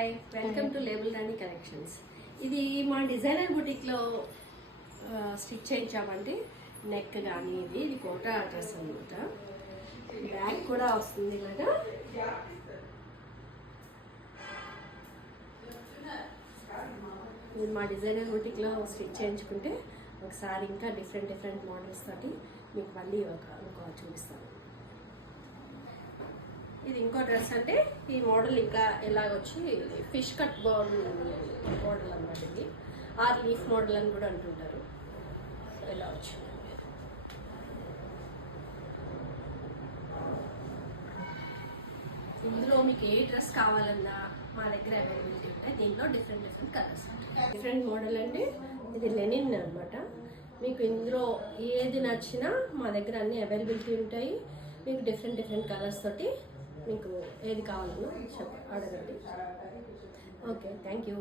Hi, welcome to label Rani collections. ఇది మా designer బుటీక్లో stitch చేయించామంటే neck కానీ ఇది కోటా డ్రెస్ అనమాట. బ్యాక్ కూడా వస్తుంది ఇలాగా. ఇది మా డిజైనర్ బుటీక్లో స్టిచ్ చేయించుకుంటే ఒకసారి ఇంకా డిఫరెంట్ మోడల్స్ తోటి మీకు మళ్ళీ ఇంకో చూపిస్తాను. ఇది ఇంకో డ్రెస్ అంటే ఈ మోడల్ ఇంకా ఎలాగొచ్చి ఫిష్ కట్ మోడల్ అనమాట. ఇది ఆర్ లీఫ్ మోడల్ అని కూడా అంటుంటారు. ఎలా వచ్చింది ఇందులో మీకు ఏ డ్రెస్ కావాలన్నా మా దగ్గర అవైలబిలిటీ ఉంటాయి. దీంట్లో డిఫరెంట్ కలర్స్, డిఫరెంట్ మోడల్ అంటే ఇది లెనిన్ అనమాట. మీకు ఇందులో ఏది నచ్చినా మా దగ్గర అన్ని అవైలబిలిటీ ఉంటాయి. మీకు డిఫరెంట్ కలర్స్ తోటి మీకు ఏది కావాలన్నా అడగండి. Okay, thank you.